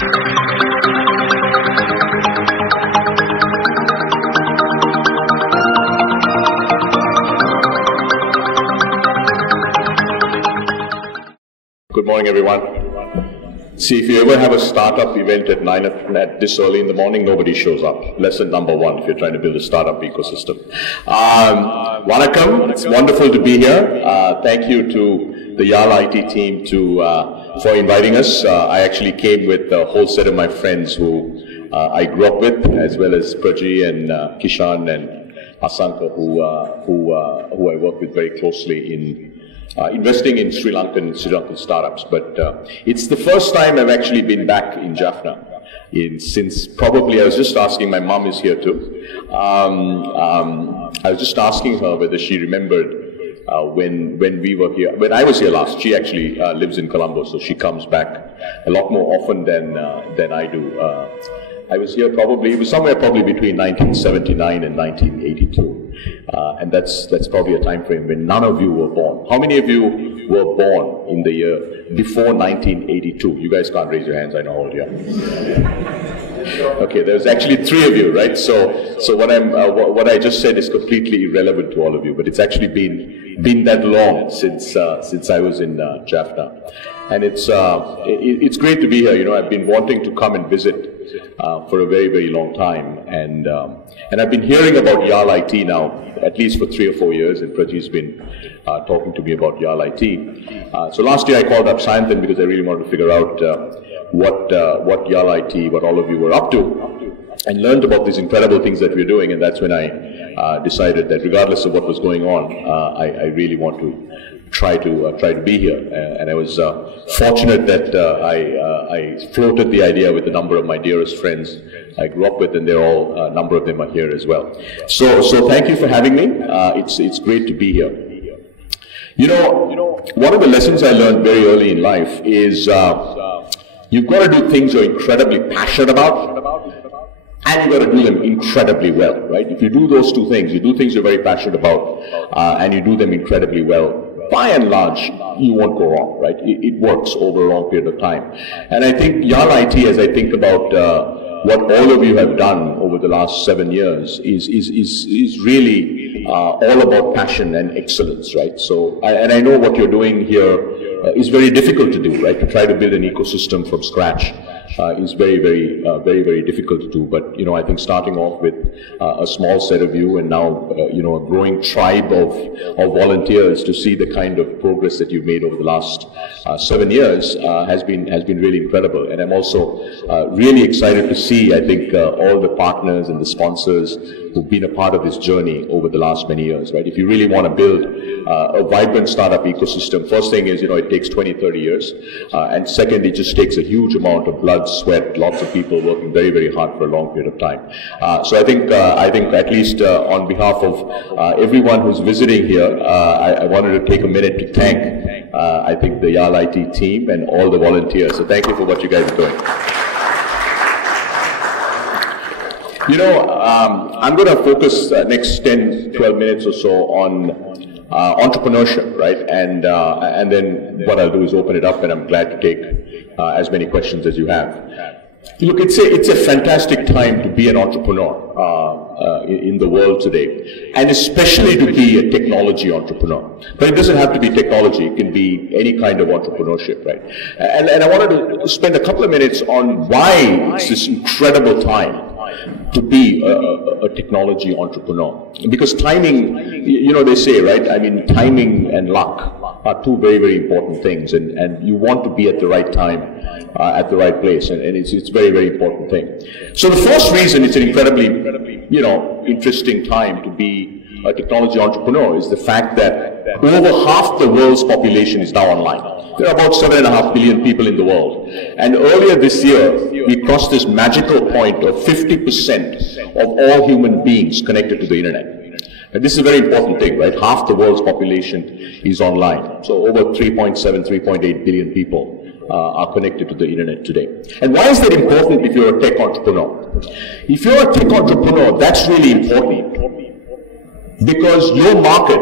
Good morning, everyone. See, if you ever have a startup event at 9 at this early in the morning, nobody shows up. Lesson number one, if you're trying to build a startup ecosystem. Vanakkam, it's wonderful to be here. Thank you to the Yarl IT team for inviting us. I actually came with a whole set of my friends who I grew up with, as well as Praji and Kishan and Asanka, who I work with very closely in investing in Sri Lankan startups. But it's the first time I've actually been back in Jaffna since probably, I was just asking, my mom is here too. I was just asking her whether she remembered when we were here, when I was here last. She actually lives in Colombo, so she comes back a lot more often than I do. I was here probably, it was somewhere probably between 1979 and 1982. And that's probably a time frame when none of you were born. How many of you were born in the year before 1982? You guys can't raise your hands, I know how old you are. Okay, there's actually 3 of you, right? So what I just said is completely irrelevant to all of you, but it's actually been that long since I was in Jaffna. And it's great to be here. You know, I've been wanting to come and visit for a very, very long time, and I've been hearing about Yarl IT now at least for 3 or 4 years, and Praji's been talking to me about Yarl IT. So last year I called up Santhan because I really wanted to figure out what Yarl IT, what all of you were up to, and learned about these incredible things that we're doing. And that's when I decided that regardless of what was going on, I really want to try to be here. And I was fortunate that I floated the idea with a number of my dearest friends I grew up with, and they're all, a number of them are here as well. So thank you for having me. It's great to be here. You know, one of the lessons I learned very early in life is you've got to do things you're incredibly passionate about, and you've got to do them incredibly well, right? If you do those 2 things, you do things you're very passionate about, and you do them incredibly well, by and large, you won't go wrong, right? It works over a long period of time. And I think Yarl IT, as I think about what all of you have done over the last 7 years, is really all about passion and excellence, right? So, and I know what you're doing here is very difficult to do, right? To try to build an ecosystem from scratch is very, very difficult to do. But, you know, I think starting off with a small set of you, and now, you know, a growing tribe of volunteers to see the kind of progress that you've made over the last 7 years has been really incredible. And I'm also really excited to see, I think, all the partners and the sponsors who've been a part of this journey over the last many years, right? If you really want to build a vibrant startup ecosystem, first thing is, you know, it takes 20, 30 years. And second, it just takes a huge amount of blood, sweat, lots of people working very, very hard for a long period of time. So I think at least on behalf of everyone who's visiting here, I wanted to take a minute to thank, I think, the Yarl IT team and all the volunteers. So thank you for what you guys are doing. You know, I'm going to focus next 10, 12 minutes or so on entrepreneurship, right? And then what I'll do is open it up, and I'm glad to take as many questions as you have. Look, it's a fantastic time to be an entrepreneur in the world today, and especially to be a technology entrepreneur. But it doesn't have to be technology; it can be any kind of entrepreneurship, right? And I wanted to spend a couple of minutes on why it's this incredible time to be a technology entrepreneur. Because timing, you know, they say, right? I mean, timing and luck are 2 very, very important things, and you want to be at the right time, at the right place, and it's a very, very important thing. So the first reason it's an incredibly, you know, interesting time to be a technology entrepreneur is the fact that over half the world's population is now online. There are about 7.5 billion people in the world. And earlier this year, we crossed this magical point of 50% of all human beings connected to the internet. And this is a very important thing, right? Half the world's population is online. So over 3.7, 3.8 billion people are connected to the internet today. And why is that important if you're a tech entrepreneur? If you're a tech entrepreneur, that's really important. Because your market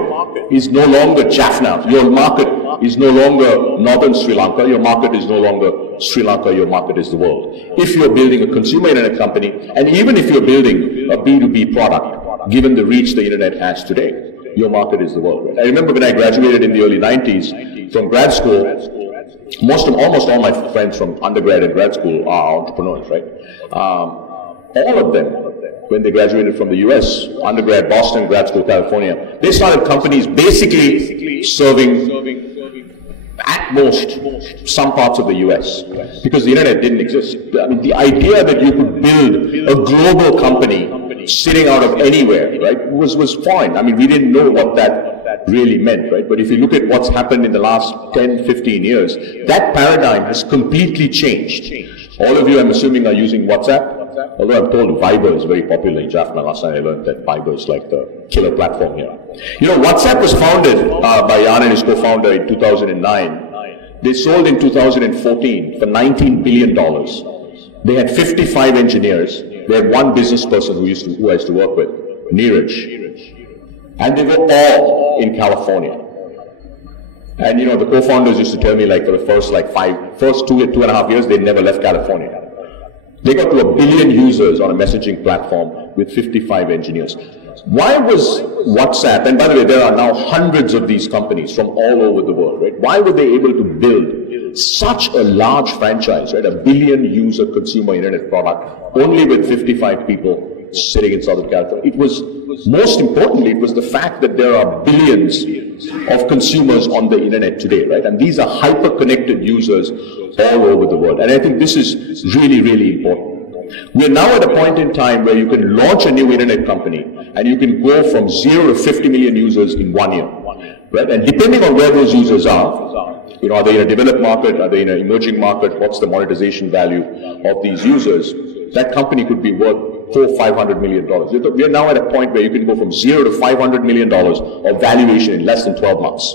is no longer Jaffna, your market is no longer northern Sri Lanka, your market is no longer Sri Lanka, your market is the world. If you're building a consumer internet company, and even if you're building a B2B product, given the reach the internet has today, your market is the world. Right? I remember when I graduated in the early 90s from grad school, almost all my friends from undergrad and grad school are entrepreneurs, right? All of them, when they graduated from the US, undergrad, Boston, grad school, California, they started companies basically serving at most some parts of the US, because the internet didn't exist. I mean, the idea that you could build a global company sitting out of anywhere, right, was foreign. I mean, we didn't know what that really meant, right? But if you look at what's happened in the last 10, 15 years, that paradigm has completely changed. All of you, I'm assuming, are using WhatsApp. Although I'm told Viber is very popular in Jaffna. Last time I learned that Viber is like the killer platform here. You know, WhatsApp was founded by Yarl and his co-founder in 2009. They sold in 2014 for $19 billion. They had 55 engineers. They had one business person who I used to work with, Neeraj. And they were all in California. And you know, the co-founders used to tell me, like, for the first two and a half years, they never left California. They got to 1 billion users on a messaging platform with 55 engineers. Why was WhatsApp, and by the way, there are now hundreds of these companies from all over the world, right? Why were they able to build such a large franchise, right? 1 billion user consumer internet product, only with 55 people sitting in Southern California? It was, most importantly, it was the fact that there are billions of consumers on the internet today, right? And these are hyper-connected users all over the world. And I think this is really, really important. We're now at a point in time where you can launch a new internet company and you can go from 0 to 50 million users in 1 year, right? And depending on where those users are, you know, are they in a developed market? Are they in an emerging market? What's the monetization value of these users? That company could be worth $400–500 million. We are now at a point where you can go from 0 to $500 million of valuation in less than 12 months.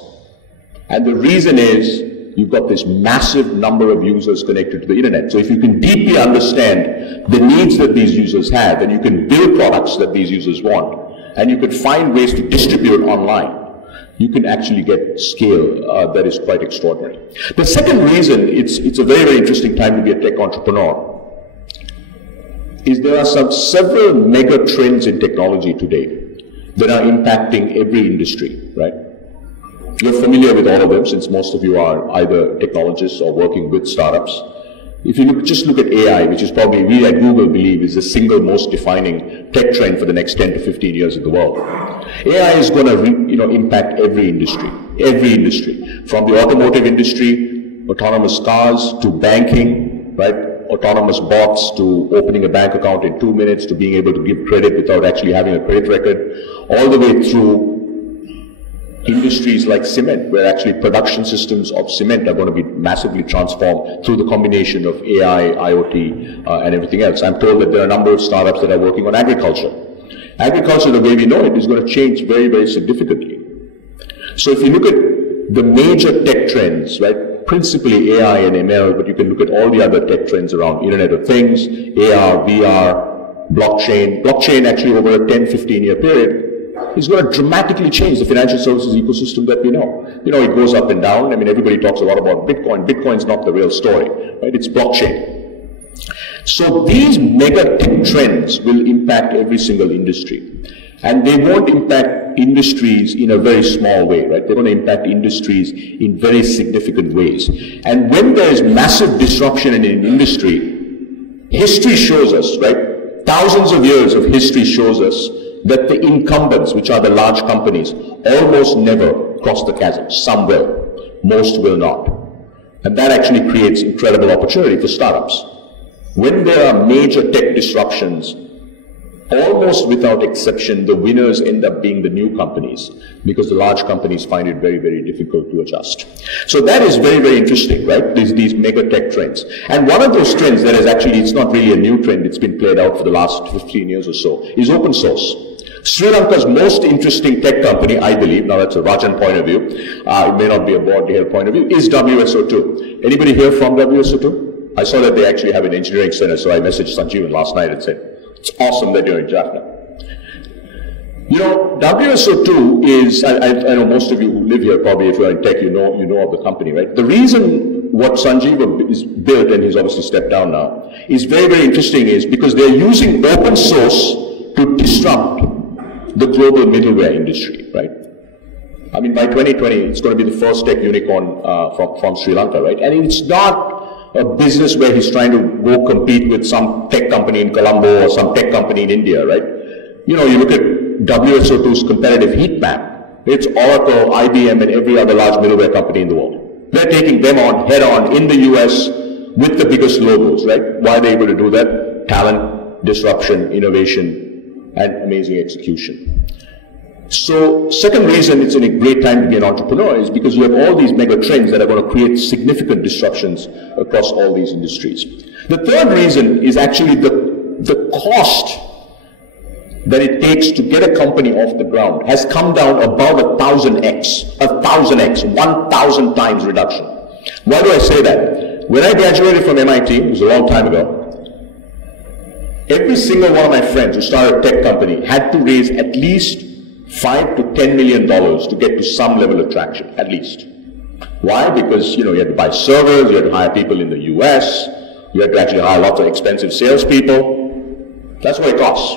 And the reason is you've got this massive number of users connected to the internet. So if you can deeply understand the needs that these users have, and you can build products that these users want, and you can find ways to distribute online, you can actually get scale that is quite extraordinary. The second reason it's a very, very interesting time to be a tech entrepreneur is there are several mega trends in technology today that are impacting every industry, right? You're familiar with all of them, since most of you are either technologists or working with startups. If you just look at AI, which is probably, we at Google believe, is the single most defining tech trend for the next 10 to 15 years in the world. AI is going to impact every industry, from the automotive industry, autonomous cars, to banking, right? Autonomous bots, to opening a bank account in 2 minutes, to being able to give credit without actually having a credit record, all the way through industries like cement, where actually production systems of cement are going to be massively transformed through the combination of AI, IoT, and everything else. I'm told that there are a number of startups that are working on agriculture. Agriculture, the way we know it, is going to change very, very significantly. So if you look at the major tech trends, right, principally AI and ML, but you can look at all the other tech trends around Internet of Things, AR, VR, blockchain. Blockchain actually over a 10–15 year period is going to dramatically change the financial services ecosystem that we know. You know, it goes up and down. I mean, everybody talks a lot about Bitcoin. Bitcoin's not the real story, right? It's blockchain. So these mega tech trends will impact every single industry. And they won't impact industries in a very small way, right? They're going to impact industries in very significant ways. And when there is massive disruption in an industry, history shows us, right? Thousands of years of history shows us that the incumbents, which are the large companies, almost never cross the chasm. Some will, most will not. And that actually creates incredible opportunity for startups. When there are major tech disruptions, almost without exception, the winners end up being the new companies, because the large companies find it very, very difficult to adjust. So that is very, very interesting, right? These mega tech trends. And one of those trends that is actually, it's not really a new trend, it's been played out for the last 15 years or so, is open source. Sri Lanka's most interesting tech company, I believe, now that's a Rajan point of view, it may not be a broadly held point of view, is WSO2. Anybody here from WSO2? I saw that they actually have an engineering center, so I messaged Sanjeevan last night and said, it's awesome that you're in Jaffna. You know, WSO2 is, I know most of you who live here, probably if you're in tech, you know of the company, right? The reason what Sanjeev is built, and he's obviously stepped down now, is very, very interesting, is because they're using open source to disrupt the global middleware industry, right? I mean, by 2020, it's going to be the first tech unicorn from Sri Lanka, right? And it's not a business where he's trying to go compete with some tech company in Colombo or some tech company in India, right? You know, you look at WSO2's competitive heat map. It's Oracle, IBM, and every other large middleware company in the world. They're taking them on head-on in the US with the biggest logos, right? Why are they able to do that? Talent, disruption, innovation, and amazing execution. So, second reason it's a great time to be an entrepreneur is because you have all these mega trends that are going to create significant disruptions across all these industries. The third reason is actually the cost that it takes to get a company off the ground has come down above 1,000x, 1,000 times reduction. Why do I say that? When I graduated from MIT, it was a long time ago, every single one of my friends who started a tech company had to raise at least $5 to $10 million to get to some level of traction, at least. Why? Because, you know, you had to buy servers, you had to hire people in the US, you had to actually hire lots of expensive salespeople. That's what it costs.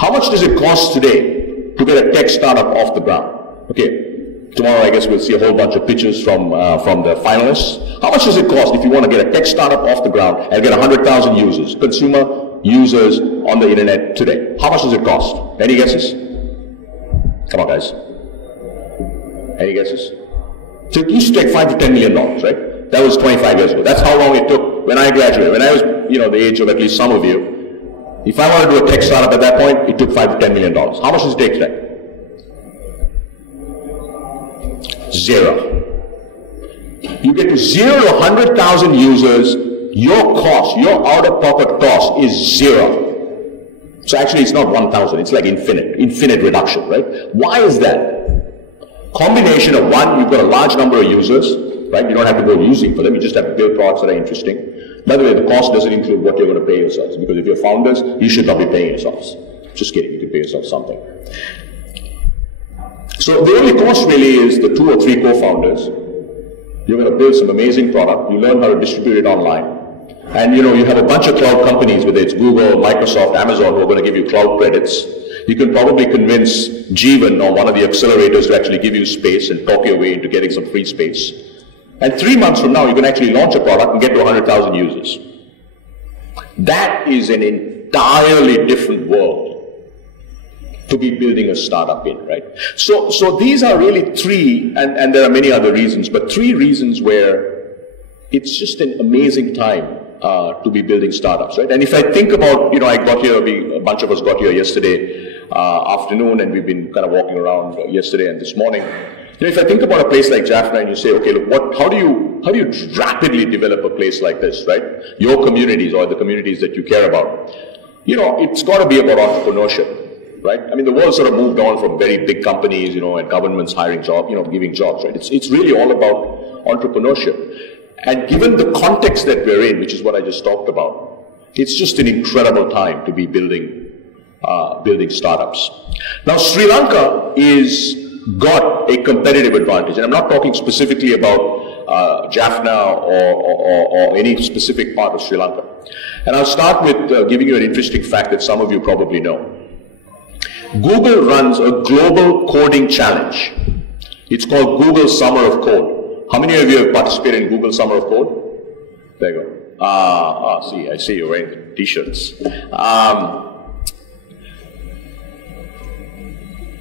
How much does it cost today to get a tech startup off the ground? Okay, tomorrow I guess we'll see a whole bunch of pitches from the finalists. How much does it cost if you want to get a tech startup off the ground and get 100,000 users, consumer users on the internet today? How much does it cost? Any guesses? Come on, guys. Any guesses? So it used to take $5 to $10 million, right? That was 25 years ago. That's how long it took when I graduated. When I was, you know, the age of at least some of you, if I wanted to do a tech startup at that point, it took $5 to $10 million. How much does it take today? Zero. You get to 0 to 100,000 users, your cost, your out-of-pocket cost is zero. So actually it's not 1,000, it's like infinite reduction, right? Why is that? Combination of one, you've got a large number of users, right? You don't have to go using for them, you just have to build products that are interesting. By the way, the cost doesn't include what you're going to pay yourselves, because if you're founders, you should not be paying yourselves. Just kidding, you can pay yourself something. So the only cost really is the 2 or 3 co-founders. You're going to build some amazing product, you learn how to distribute it online. And you know, you have a bunch of cloud companies, whether it's Google, Microsoft, Amazon, who are going to give you cloud credits. You can probably convince Jeevan or one of the accelerators to actually give you space and talk your way into getting some free space. And 3 months from now, you can actually launch a product and get to 100,000 users. That is an entirely different world to be building a startup in, right? So these are really 3, and there are many other reasons, but 3 reasons where it's just an amazing time to be building startups, right? And if I think about, you know, I got here, a bunch of us got here yesterday afternoon, and we've been kind of walking around yesterday and this morning. You know, if I think about a place like Jaffna and you say, okay, look, how do you rapidly develop a place like this, right? Your communities or the communities that you care about. You know, it's got to be about entrepreneurship, right? I mean, the world sort of moved on from very big companies, you know, and governments hiring jobs, you know, giving jobs, right? It's really all about entrepreneurship. And given the context that we're in, which is what I just talked about, it's just an incredible time to be building startups. Now, Sri Lanka is got a competitive advantage, and I'm not talking specifically about Jaffna or any specific part of Sri Lanka. And I'll start with giving you an interesting fact that some of you probably know. Google runs a global coding challenge. It's called Google Summer of Code. How many of you have participated in Google Summer of Code? There you go. See, I see you're wearing t-shirts.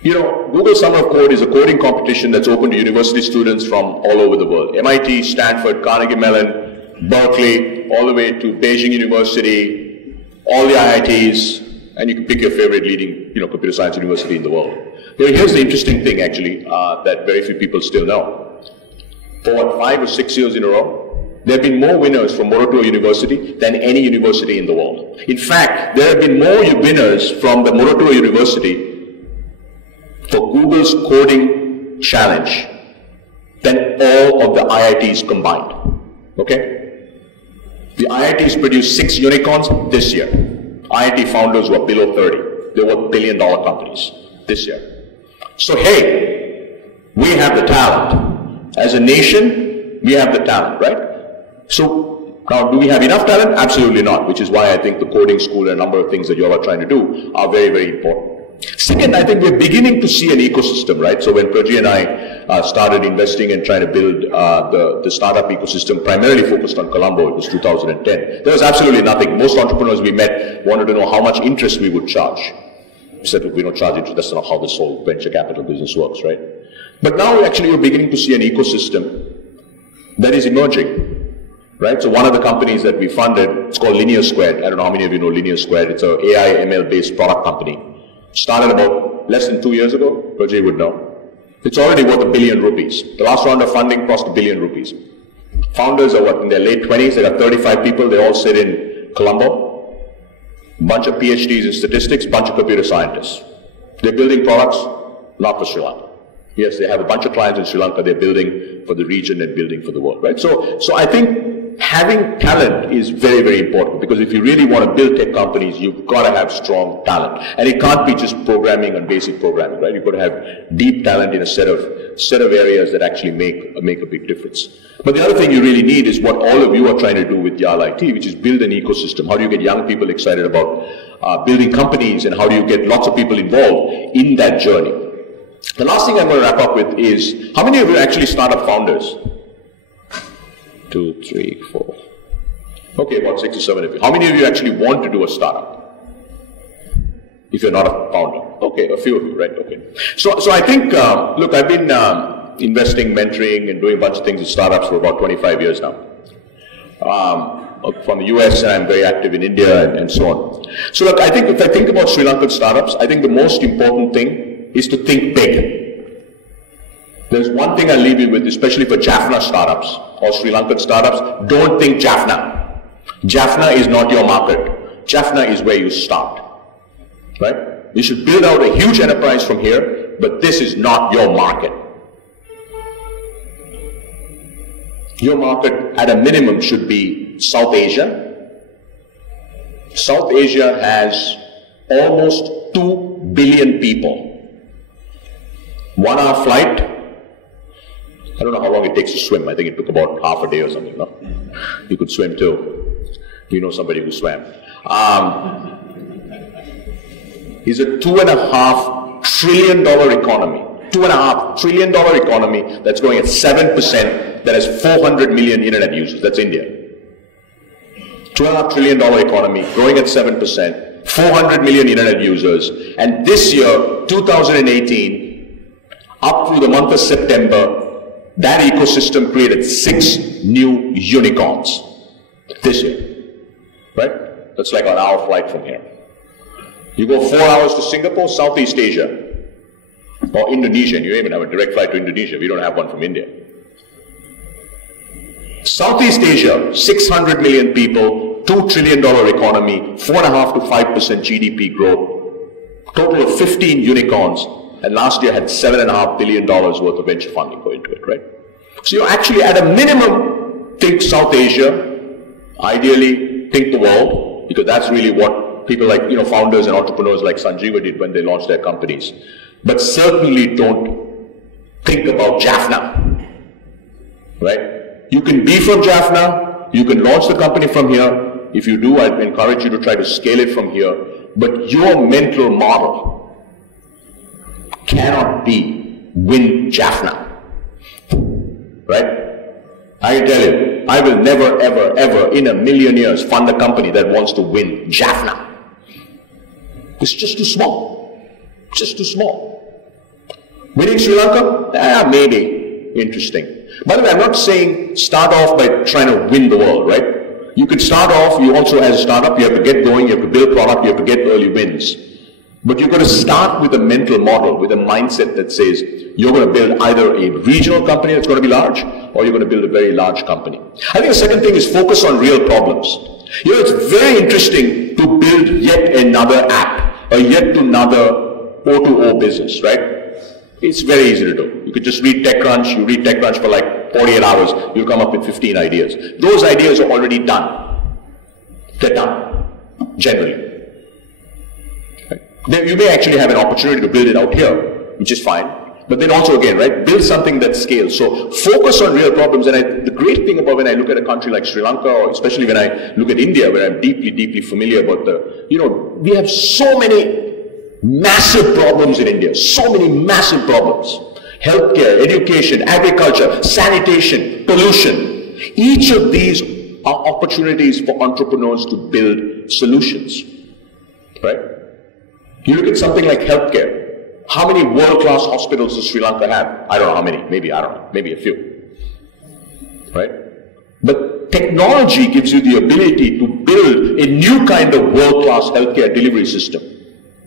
You know, Google Summer of Code is a coding competition that's open to university students from all over the world. MIT, Stanford, Carnegie Mellon, Berkeley, all the way to Beijing University, all the IITs, and you can pick your favorite leading, you know, computer science university in the world. Here's the interesting thing, actually, that very few people still know. For what, 5 or 6 years in a row, there have been more winners from Moratuwa University than any university in the world. In fact, there have been more winners from the Moratuwa University for Google's coding challenge than all of the IITs combined. Okay? The IITs produced 6 unicorns this year. IIT founders were below 30. They were billion-dollar companies this year. So hey, we have the talent. As a nation, we have the talent, right? So now, do we have enough talent? Absolutely not, which is why I think the coding school and a number of things that you all are trying to do are very, very important. Second, I think we're beginning to see an ecosystem, right? So when Praji and I started investing and trying to build the startup ecosystem, primarily focused on Colombo, it was 2010. There was absolutely nothing. Most entrepreneurs we met wanted to know how much interest we would charge. We said, look, we don't charge interest. That's not how this whole venture capital business works, right? But now actually you're beginning to see an ecosystem that is emerging, right? So one of the companies that we funded, it's called Linear Squared. I don't know how many of you know Linear Squared. It's an AI ML based product company. Started about less than 2 years ago. Prajay would know. It's already worth ₹1 billion. The last round of funding cost ₹1 billion. Founders are in their late 20s. They got 35 people. They all sit in Colombo. Bunch of PhDs in statistics, bunch of computer scientists. They're building products, not for Sri Lanka. Yes, they have a bunch of clients in Sri Lanka. They're building for the region and building for the world, right? So I think having talent is very, very important, because if you really want to build tech companies, you've got to have strong talent. And it can't be just programming and basic programming, right? You've got to have deep talent in a set of areas that actually make a big difference. But the other thing you really need is what all of you are trying to do with Yarl IT, which is build an ecosystem. How do you get young people excited about building companies, and how do you get lots of people involved in that journey? The last thing I'm going to wrap up with is, how many of you are actually startup founders? 2, 3, 4. Okay, about 6 or 7 of you. How many of you actually want to do a startup? If you're not a founder. Okay, a few of you, right? Okay. So I think, look, I've been investing, mentoring, and doing a bunch of things with startups for about 25 years now. From the US, and I'm very active in India and so on. So look, I think if I think about Sri Lankan startups, I think the most important thing is to think big. There's one thing I'll leave you with, especially for Jaffna startups or Sri Lankan startups. Don't think Jaffna. Jaffna is not your market. Jaffna is where you start, right? You should build out a huge enterprise from here, but this is not your market. Your market, at a minimum, should be South Asia. South Asia has almost 2 billion people. 1 hour flight. I don't know how long it takes to swim. I think it took about half a day or something, no? You could swim too. You know somebody who swam. It's a $2.5 trillion economy. $2.5 trillion economy that's growing at 7%, that has 400 million internet users. That's India. $2.5 trillion economy, growing at 7%, 400 million internet users. And this year, 2018, up through the month of September, that ecosystem created 6 new unicorns this year, right? That's like an hour flight from here. You go 4 hours to Singapore, Southeast Asia, or Indonesia, and you even have a direct flight to Indonesia. We don't have one from India. Southeast Asia, 600 million people, $2 trillion economy, 4.5 to 5% GDP growth, total of 15 unicorns. And last year had $7.5 billion worth of venture funding go into it, right? So you actually, at a minimum, think South Asia, ideally think the world, because that's really what people like, founders and entrepreneurs like Sanjeeva did when they launched their companies. But certainly don't think about Jaffna, right? You can be from Jaffna, you can launch the company from here. If you do, I'd encourage you to try to scale it from here. But your mental model cannot be win Jaffna, right? I can tell you, I will never, ever, ever in a million years fund a company that wants to win Jaffna. It's just too small. Just too small. Winning Sri Lanka? Maybe. Interesting. By the way, I'm not saying start off by trying to win the world, right? You could start off, you also as a startup, you have to get going, you have to build product, you have to get early wins. But you've got to start with a mental model, with a mindset that says you're going to build either a regional company that's going to be large, or you're going to build a very large company. I think the second thing is focus on real problems. It's very interesting to build yet another app, or yet another O2O business, right? It's very easy to do. You could just read TechCrunch, you read TechCrunch for like 48 hours, you'll come up with 15 ideas. Those ideas are already done. They're done, generally. You may actually have an opportunity to build it out here, which is fine. But then also again, right, build something that scales. So focus on real problems. And the great thing about when I look at a country like Sri Lanka, or especially when I look at India, where I'm deeply, deeply familiar about we have so many massive problems in India. So many massive problems. Healthcare, education, agriculture, sanitation, pollution. Each of these are opportunities for entrepreneurs to build solutions. Right? You look at something like healthcare. How many world-class hospitals does Sri Lanka have? I don't know how many. Maybe, I don't know. Maybe a few. Right? But technology gives you the ability to build a new kind of world-class healthcare delivery system.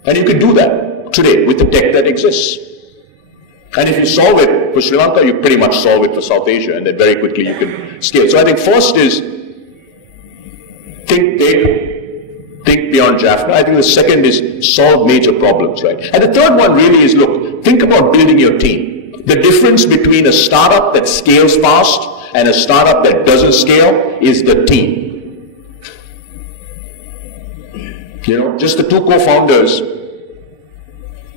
And you can do that today with the tech that exists. And if you solve it for Sri Lanka, you pretty much solve it for South Asia, and then very quickly you can scale. So I think first is think big, think beyond Jaffna. I think the second is solve major problems, right? And the third one really is, look, think about building your team. The difference between a startup that scales fast and a startup that doesn't scale is the team. Just the two co-founders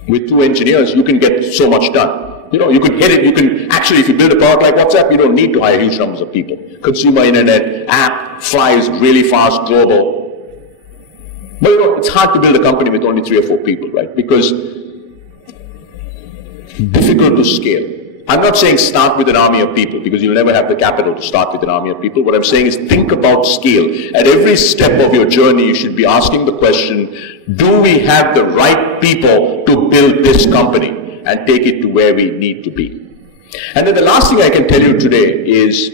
with two engineers, you can get so much done. You can hit it, you can actually, if you build a product like WhatsApp, you don't need to hire huge numbers of people. Consumer internet, app, flies really fast, global. But it's hard to build a company with only 3 or 4 people, right? Because difficult to scale. I'm not saying start with an army of people, because you'll never have the capital to start with an army of people. What I'm saying is think about scale. At every step of your journey, you should be asking the question, do we have the right people to build this company and take it to where we need to be? And then the last thing I can tell you today is,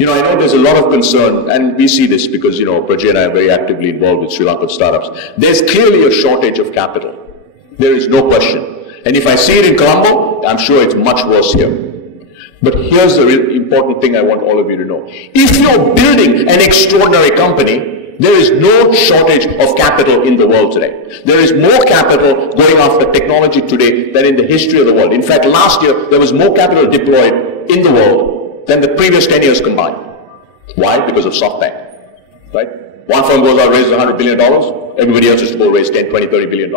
I know there's a lot of concern, and we see this because, Prajay and I are very actively involved with Sri Lankan startups. There's clearly a shortage of capital. There is no question. And if I see it in Colombo, I'm sure it's much worse here. But here's the really important thing I want all of you to know. If you're building an extraordinary company, there is no shortage of capital in the world today. There is more capital going after technology today than in the history of the world. In fact, last year, there was more capital deployed in the world than the previous 10 years combined. Why? Because of SoftBank. Right? One firm goes out and raises $100 billion. Everybody else is to go raise $10, $20, $30 billion.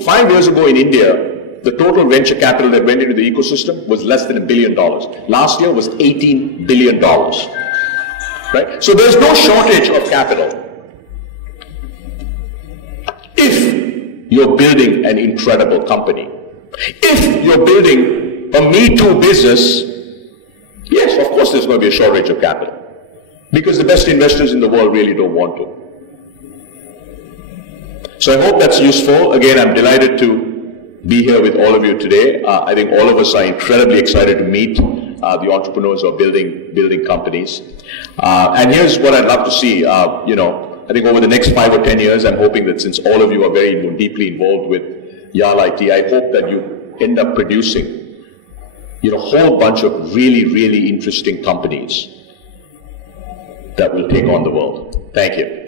5 years ago in India, the total venture capital that went into the ecosystem was less than $1 billion. Last year was $18 billion. Right? So there's no shortage of capital. If you're building an incredible company, if you're building a Me Too business, yes, of course there's going to be a shortage of capital. Because the best investors in the world really don't want to. So I hope that's useful. Again, I'm delighted to be here with all of you today. I think all of us are incredibly excited to meet the entrepreneurs who are building companies. And here's what I'd love to see. I think over the next 5 or 10 years, I'm hoping that since all of you are very deeply involved with Yarl IT, I hope that you end up producing a whole bunch of really, really interesting companies that will take on the world. Thank you.